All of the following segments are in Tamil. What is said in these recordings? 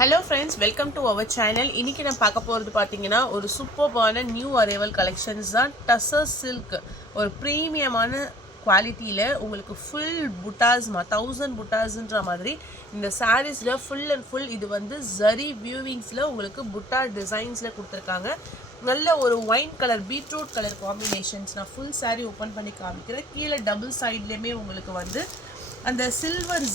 Hello friends, welcome to our channel. இன்னைக்கு நான் பார்க்க போறது பாத்தீங்கன்னா ஒரு சூப்பர்பான நியூ அரைவல் கலெக்ஷன்ஸ் தான். டசர் சில்க் ஒரு பிரீமியமான குவாலிட்டியில உங்களுக்கு ஃபுல் புட்டாஸ்மா 1000 புட்டாஸ்ன்ற மாதிரி இந்த சாரீஸ்ல ஃபுல் அண்ட் ஃபுல் இது வந்து ஜரி வியூவிங்ஸ்ல உங்களுக்கு புட்டா டிசைன்ஸ்ல கொடுத்திருக்காங்க. நல்ல ஒரு wine colour beetroot colour combinations. நான் ஃபுல் சாரி ஓபன் பண்ணி காமிக்கிறேன். கீழ டபுள் சைடுலயே உங்களுக்கு வந்து அந்த சில்வர்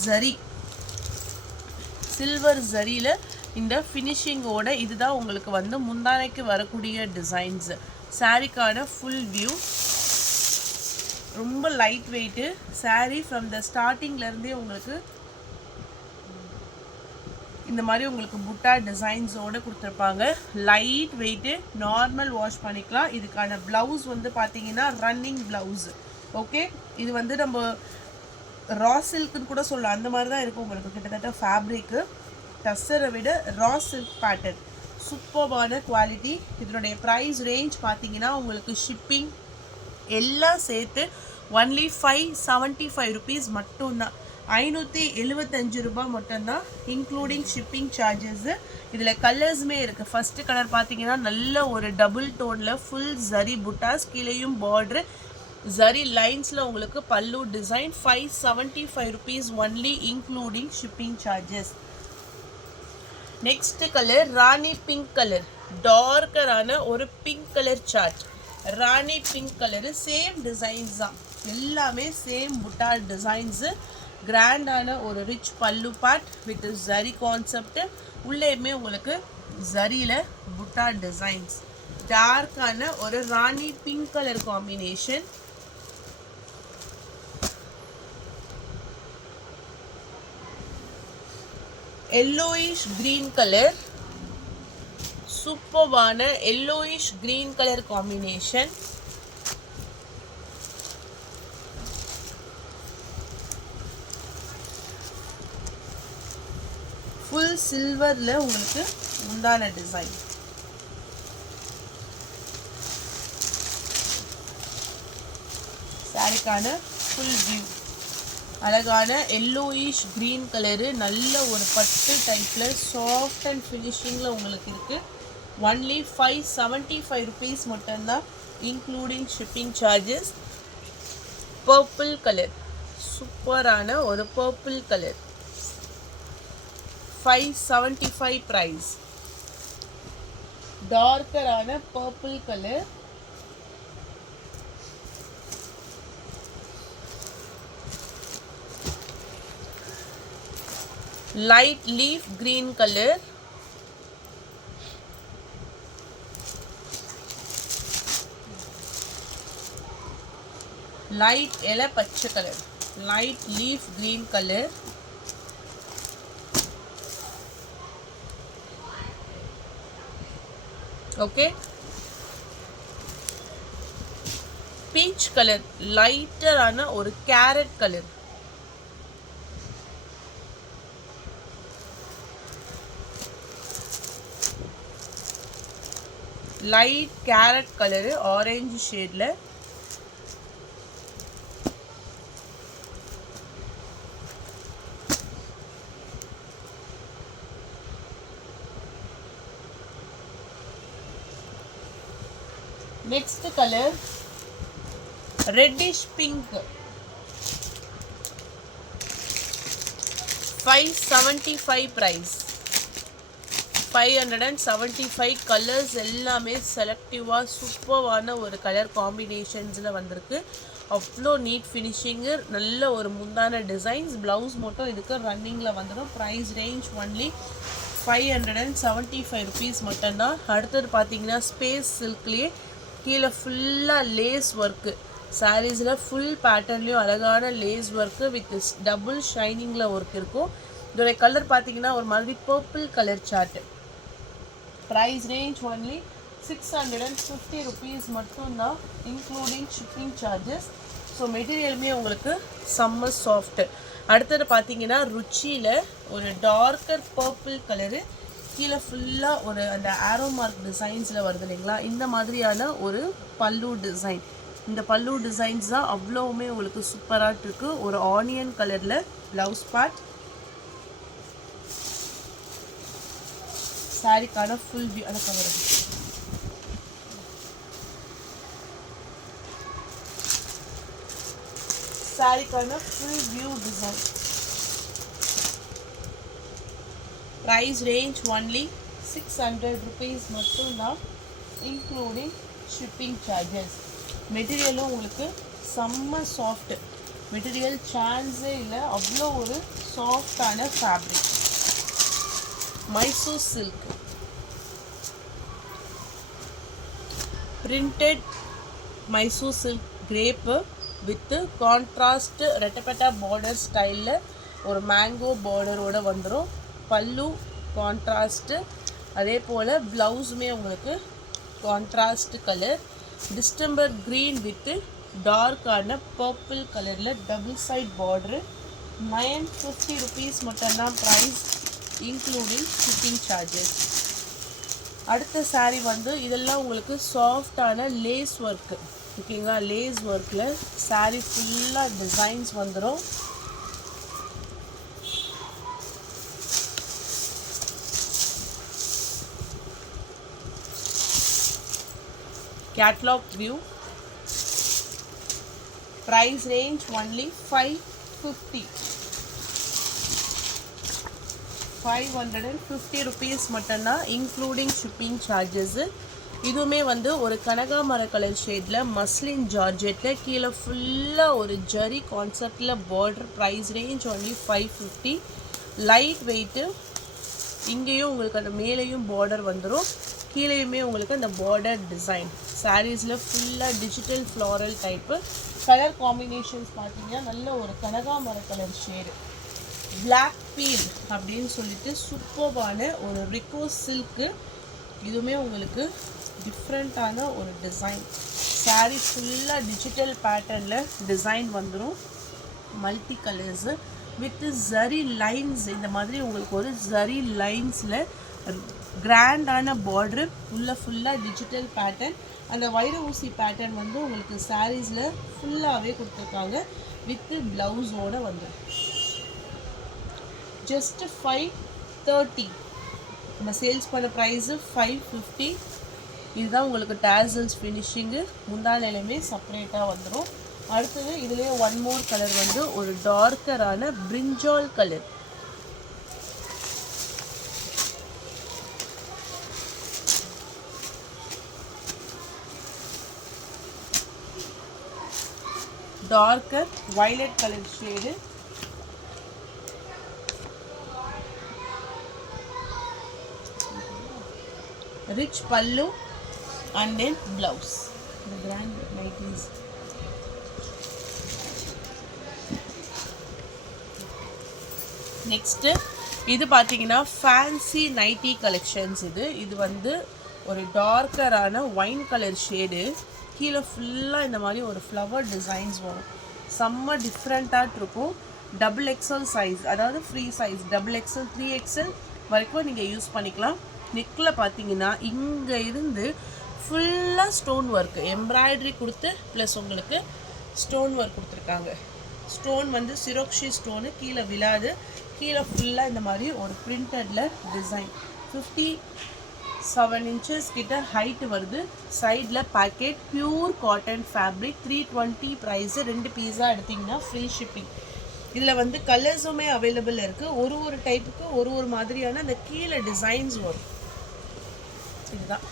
ஜரியில இந்த ஃபினிஷிங்கோட இதுதான் உங்களுக்கு வந்து முந்தானைக்கு வரக்கூடிய டிசைன்ஸ். சாரிக்கான ஃபுல் வியூ ரொம்ப light weight sorry. From the ஸ்டார்டிங்ல இருந்தே உங்களுக்கு இந்த மாதிரி உங்களுக்கு புட்டா டிசைன்ஸோட கொடுத்துருப்பாங்க. லைட் வெயிட், நார்மல் வாஷ் பண்ணிக்கலாம். இதுக்கான பிளவுஸ் வந்து பார்த்தீங்கன்னா ரன்னிங் பிளவுஸ். ஓகே, இது வந்து நம்ம ரா சில்க்னு கூட சொல்லலாம். அந்த மாதிரி தான் இருக்கும் உங்களுக்கு கிட்டத்தட்ட ஃபேப்ரிக்கு. டஸ்ஸரை விட ரா சில்க் பேட்டர்ன், சூப்பர்பான குவாலிட்டி. இதனுடைய ப்ரைஸ் ரேஞ்ச் பார்த்தீங்கன்னா உங்களுக்கு ஷிப்பிங் எல்லாம் சேர்த்து ஒன்லி 575 ருபீஸ் மட்டும்தான். 575 ரூபாய் மட்டும்தான் இன்க்ளூடிங் ஷிப்பிங் சார்ஜஸ். இதில் கலர்ஸுமே இருக்குது. ஃபஸ்ட்டு கலர் பார்த்தீங்கன்னா நல்ல ஒரு டபுள் டோனில் ஃபுல் ஜரி புட்டாஸ், கீழேயும் பார்டரு ஜரி லைன்ஸில் உங்களுக்கு பல்லு design. 575 rupees only including shipping charges. Next colour rani pink colour, டார்க்கரான ஒரு pink colour shade. Rani pink colour same designs தான், எல்லாமே சேம் புட்டா டிசைன்ஸு. கிராண்டான ஒரு ரிச் பல்லு பார்ட் வித் ஜரி கான்செப்ட். உள்ளேயுமே உங்களுக்கு ஜரியில் புட்டா டிசைன்ஸ். டார்க்கான ஒரு rani pink colour combination. yellowish green color, சூப்பர்வான yellowish green color combination. Full சில்வர்ல உங்களுக்கு முந்தான டிசைன். சாரிக்கான ஃபுல் வியூ அழகான yellowish green கலரு, நல்ல ஒரு பட்டு டைப்பில் சாஃப்ட் அண்ட் ஃபினிஷிங்கில் உங்களுக்கு இருக்குது. ஒன்லி 575 ருபீஸ் மட்டும்தான் including shipping charges. Purple colour, சூப்பரான ஒரு பர்பிள் கலர், 575 ப்ரைஸ். டார்க்கரான purple colour, light leaf green color, light yellow பச்சை color, light leaf green color, okay. peach color, lighter ஆன ஒரு carrot color. Light carrot colour, orange ஷேட்ல. Next colour reddish pink, 575 price. 575 colours எல்லாமே செலக்டிவாக சூப்பர்வான ஒரு கலர் காம்பினேஷன்ஸில் வந்திருக்கு. அவ்வளோ நீட் ஃபினிஷிங்கு, நல்ல ஒரு முந்தான டிசைன்ஸ். ப்ளவுஸ் மட்டும் இதுக்கு ரன்னிங்கில் வந்துடும். ப்ரைஸ் ரேஞ்ச் ஒன்லி 575 ருபீஸ் மட்டும்தான். அடுத்தது பார்த்தீங்கன்னா ஸ்பேஸ் சில்க்லேயே கீழே ஃபுல்லாக லேஸ் ஒர்க்கு. சாரீஸில் ஃபுல் பேட்டர்ன்லேயும் அழகான லேஸ் ஒர்க்கு வித் டபுள் ஷைனிங்கில் ஒர்க் இருக்கும். இதோடைய கலர் பார்த்தீங்கன்னா ஒரு மாதிரி purple colour shade. Price range only 650 rupees மட்டும்தான் இன்க்ளூடிங் ஷிப்பிங் சார்ஜஸ். ஸோ மெட்டீரியலுமே உங்களுக்கு செம்ம சாஃப்ட்டு. அடுத்தது பார்த்தீங்கன்னா ருச்சியில் ஒரு டார்க்கர் பர்பிள் கலரு, கீழே ஃபுல்லாக ஒரு அந்த ஆரோ மார்க் டிசைன்ஸில் வருது இல்லைங்களா, இந்த மாதிரியான ஒரு பல்லு டிசைன். இந்த பல்லு டிசைன்ஸ் தான் அவ்வளோவுமே உங்களுக்கு சூப்பராக இருக்குது. ஒரு ஆனியன் கலரில் ப்ளவுஸ் பார்ட், சாரிக்கான ஃபுல் வியூ அதை கவர். சாரிக்கான full view design. Price range only 600 rupees மட்டும்தான், இன்க்ளூடிங் ஷிப்பிங் சார்ஜஸ். மெட்டீரியலும் உங்களுக்கு செம்ம சாஃப்ட் மெட்டீரியல், சான்ஸே இல்லை, அவ்வளோ ஒரு சாஃப்டான fabric. Mysore silk printed Mysore silk crepe with contrast ரெட்டப்பட்டா பார்டர் ஸ்டைலில் ஒரு மேங்கோ பார்டரோடு வந்துடும். பல்லு கான்ட்ராஸ்ட்டு, அதே போல் ப்ளவுஸுமே உங்களுக்கு contrast colour. Distemper green with டார்க்கான பர்பிள் கலரில் டபுள் சைட் பார்டரு. 950 rupees மட்டும்தான் ப்ரைஸ், இன்க்ளூடிங் ஷிப்பிங் சார்ஜஸ். அடுத்த சாரீ வந்து இதெல்லாம் உங்களுக்கு சாஃப்டான லேஸ் ஒர்க்கு, ஓகேங்களா? லேஸ் ஒர்க்கில் சாரீ ஃபுல்லாக டிசைன்ஸ் வந்துடும். Catalogue view. Price range only 550 rupees மட்டும்தான், இன்க்ளூடிங் ஷிப்பிங் சார்ஜஸ்ஸு. இதுவுமே வந்து ஒரு கனகாமர கலர் ஷேடில் மஸ்லின் ஜார்ஜெட்டில் கீழே ஃபுல்லாக ஒரு ஜரி கான்செப்டில் border. Price range only 550. Light weight. இங்கேயும் உங்களுக்கு அந்த மேலேயும் பார்டர் வந்துடும், கீழேயுமே உங்களுக்கு அந்த பார்டர் டிசைன். சாரீஸில் ஃபுல்லாக digital floral type. Colour combinations பார்த்தீங்கன்னா நல்ல ஒரு கனகாமர கலர் ஷேடு. பிளாக் பீல் அப்படின்னு சொல்லிட்டு சூப்பர்வான ஒரு ரிக்கோ சில்க்கு. இதுவுமே உங்களுக்கு டிஃப்ரெண்ட்டான ஒரு டிசைன். சாரீ ஃபுல்லாக டிஜிட்டல் பேட்டர்னில் டிசைன் வந்துடும். Multi colours with zari lines. இந்த மாதிரி உங்களுக்கு ஒரு ஜரி லைன்ஸில் கிராண்டான பார்டரு, ஃபுல்லாக டிஜிட்டல் பேட்டர்ன். அந்த வைர ஊசி பேட்டர்ன் வந்து உங்களுக்கு சாரீஸில் ஃபுல்லாகவே கொடுத்துருக்காங்க, வித்து ப்ளவுஸோடு வந்துடும். ஜஸ்ட்டு 530. நம்ம சேல்ஸ் பண்ண ப்ரைஸு 550. இதுதான் உங்களுக்கு டேசல்ஸ் ஃபினிஷிங்கு. முந்தானையிலுமே செப்பரேட்டாக வந்துடும். அடுத்தது இதுலேயே ஒன் மோர் கலர் வந்து ஒரு டார்க்கரான brinjal colour. Darker violet colour shade. Rich pallu and then blouse. இந்த கிராண்ட் நைட்டீஸ். நெக்ஸ்ட்டு இது பார்த்தீங்கன்னா ஃபேன்சி நைட்டி கலெக்ஷன்ஸ். இது வந்து ஒரு டார்க்கரான ஒயின் கலர் ஷேடு. கீழே ஃபுல்லாக இந்த மாதிரி ஒரு ஃப்ளவர் டிசைன்ஸ் வரும். செம்ம டிஃப்ரெண்ட்டாக இருக்கும். டபுள் எக்ஸல் சைஸ், அதாவது free size, double XL 3XL வரைக்கும் நீங்கள் யூஸ் பண்ணிக்கலாம். நெக்கில் பார்த்தீங்கன்னா இங்கே இருந்து ஃபுல்லாக ஸ்டோன் ஒர்க், எம்ப்ராய்டரி கொடுத்து ப்ளஸ் உங்களுக்கு ஸ்டோன் ஒர்க் கொடுத்துருக்காங்க. ஸ்டோன் வந்து சிரோக்ஷி ஸ்டோனு, கீழே விழாது. கீழே ஃபுல்லாக இந்த மாதிரி ஒரு பிரிண்டடில் டிசைன். 57 inches கிட்ட ஹைட்டு வருது. சைடில் pocket pure cotton fabric. 320 price. 2 பீஸாக எடுத்திங்கன்னா ஃப்ரீ ஷிப்பிங். இதில் வந்து கலர்ஸுமே அவைலபிள் இருக்குது. ஒரு டைப்புக்கு ஒரு மாதிரியான அந்த கீழே டிசைன்ஸ் வரும். இதுதான்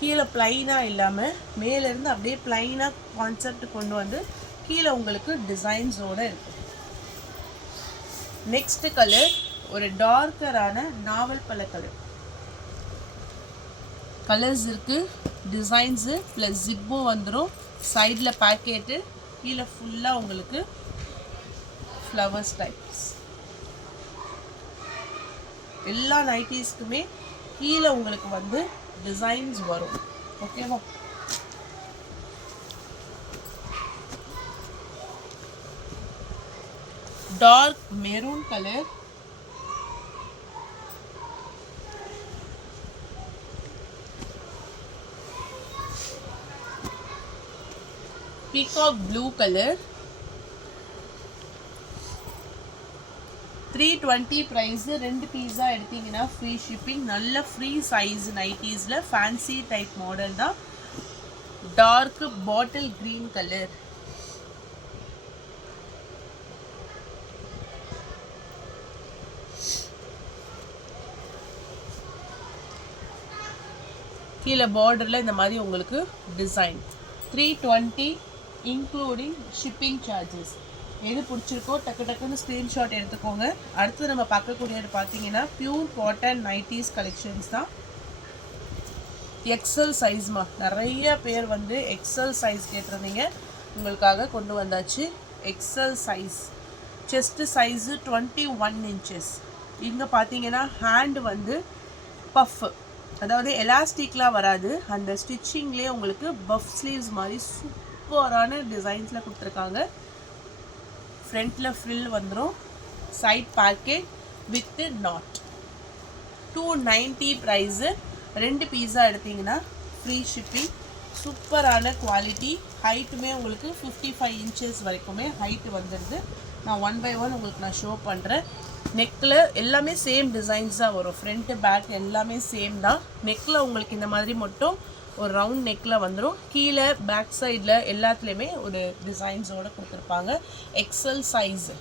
கீழே ப்ளைனாக இல்லாமல் மேலேருந்து அப்படியே ப்ளைனாக கான்செப்ட் கொண்டு வந்து கீழே உங்களுக்கு டிசைன்ஸோடு இருக்குது. நெக்ஸ்ட் கலர் ஒரு டார்க்கரான நாவல் பழ கலர். கலர்ஸ் இருக்குது, டிசைன்ஸு ப்ளஸ் ஜிப்போ வந்துடும். சைடில் பேக்கெட்டு, கீழே ஃபுல்லாக உங்களுக்கு ஃப்ளவர்ஸ் டைப்ஸ். எல்லா நைட்டிஸ்க்குமே கீழே உங்களுக்கு வந்து டிசைன்ஸ் வரும். ஓகேவா? Dark maroon colour. Peacock blue colour. 320 price. 2 பீஸா எடுத்தீங்கன்னா ஃப்ரீ ஷிப்பிங். நல்ல ஃப்ரீ சைஸ் நைட்டீஸில் ஃபேன்சி டைப் மாடல் தான். Dark bottle green colour. கீழே பார்டரில் இந்த மாதிரி உங்களுக்கு டிசைன். 320 including shipping charges. எது பிடிச்சிருக்கோ டக்கு டக்குன்னு ஸ்க்ரீன்ஷாட் எடுத்துக்கோங்க. அடுத்து நம்ம பார்க்கக்கூடியது பார்த்தீங்கன்னா பியூர் காட்டன் நைட்டீஸ் கலெக்ஷன்ஸ் தான். எக்ஸல் சைஸ்மா, நிறைய பேர் வந்து எக்ஸல் சைஸ் கேட்டிருந்தீங்க, உங்களுக்காக கொண்டு வந்தாச்சு. XL size, chest size 21 inches. இங்கே பார்த்தீங்கன்னா ஹேண்டு வந்து பஃப், அதாவது எலாஸ்டிக்லாம் வராது, அந்த ஸ்டிச்சிங்லேயே உங்களுக்கு பஃப் ஸ்லீவ்ஸ் மாதிரி சூப்பரான டிசைன்ஸில் கொடுத்துருக்காங்க. ஃப்ரண்ட்டில் ஃப்ரில் வந்துடும், side pocket with knot. 290 price. 2 பீஸா எடுத்திங்கன்னா ஃப்ரீ ஷிப்பிங். சூப்பரான குவாலிட்டி. ஹைட்டுமே உங்களுக்கு 55 inches வரைக்குமே ஹைட்டு வந்துடுது. நான் 1 by 1 உங்களுக்கு நான் ஷோ பண்ணுறேன். நெக்கில் எல்லாமே சேம் டிசைன்ஸ் தான் வரும். ஃப்ரண்ட்டு பேக் எல்லாமே சேம் தான். நெக்கில் உங்களுக்கு இந்த மாதிரி மட்டும் ஒரு ரவுண்ட் நெக்கில் வந்துடும். கீழே பேக் சைடில் எல்லாத்துலேயுமே ஒரு டிசைன்ஸோடு கொடுத்துருப்பாங்க. XL size.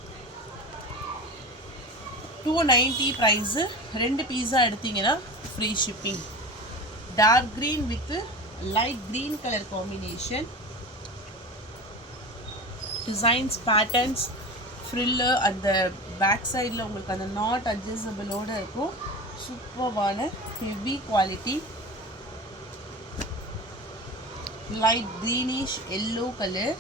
290 ப்ரைஸு. 2 பீஸா எடுத்திங்கன்னா free shipping. Dark green with light green colour combination. Designs, patterns, frill, அந்த பேக் சைடில் உங்களுக்கு அந்த நாட் அட்ஜஸ்டபிளோடு இருக்கும். சூப்பர்வான heavy quality. Light greenish yellow colour.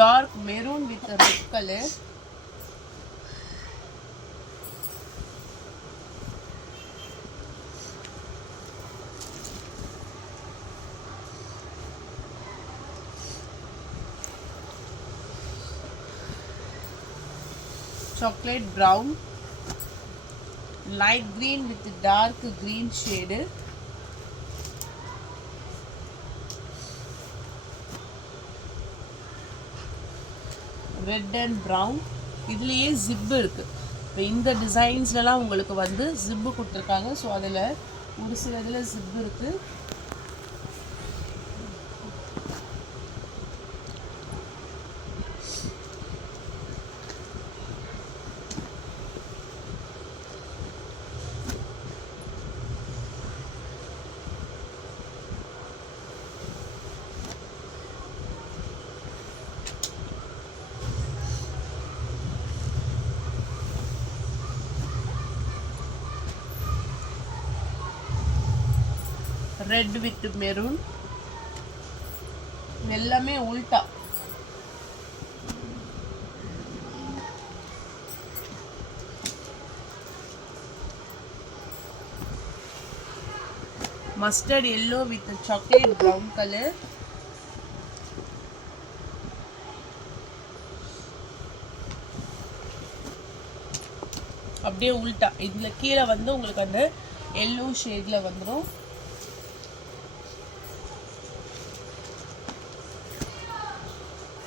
Dark maroon with red colour. chocolate brown, light green with dark green shade, red and brown. இதுலயே zip இருக்கு. இப்போ இந்த டிசைன்ஸ்லலாம் உங்களுக்கு வந்து zip கொடுத்துருக்காங்க. ஸோ அதில் ஒரு சில இதில் zip இருக்கு. ரெட் வித் மெரூன், எல்லாமே உல்டா. Mustard yellow with chocolate brown colour. அப்படியே உல்டா. இதில் கீழே வந்து உங்களுக்கு அந்த எல்லோ ஷேடில் வந்துடும்.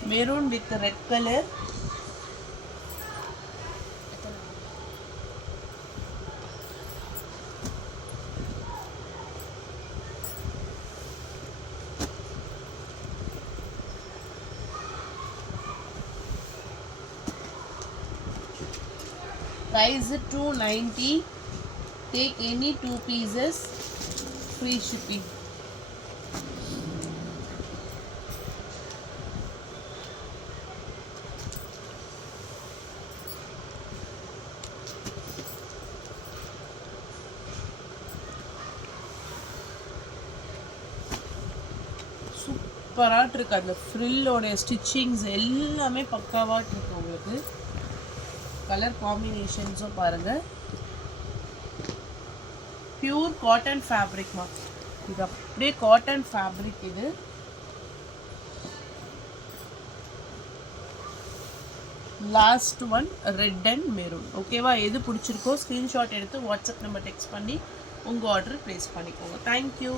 Maroon with red color. Price 290. Take any 2 pieces, free shipping. சூப்பராக இருக்குது. அந்த ஃப்ரில்லோடைய ஸ்டிச்சிங்ஸ் எல்லாமே பக்காவாக இருக்குது. உங்களுக்கு கலர் காம்பினேஷன்ஸும் பாருங்கள். பியூர் காட்டன் ஃபேப்ரிக்மா, இது அப்படியே காட்டன் ஃபேப்ரிக். இது last one red and maroon. ஓகேவா? எது பிடிச்சிருக்கோ ஸ்க்ரீன்ஷாட் எடுத்து வாட்ஸ்அப் நம்பர் டெக்ஸ்ட் பண்ணி உங்கள் ஆர்டர் ப்ளேஸ் பண்ணிக்கோங்க. தேங்க்யூ.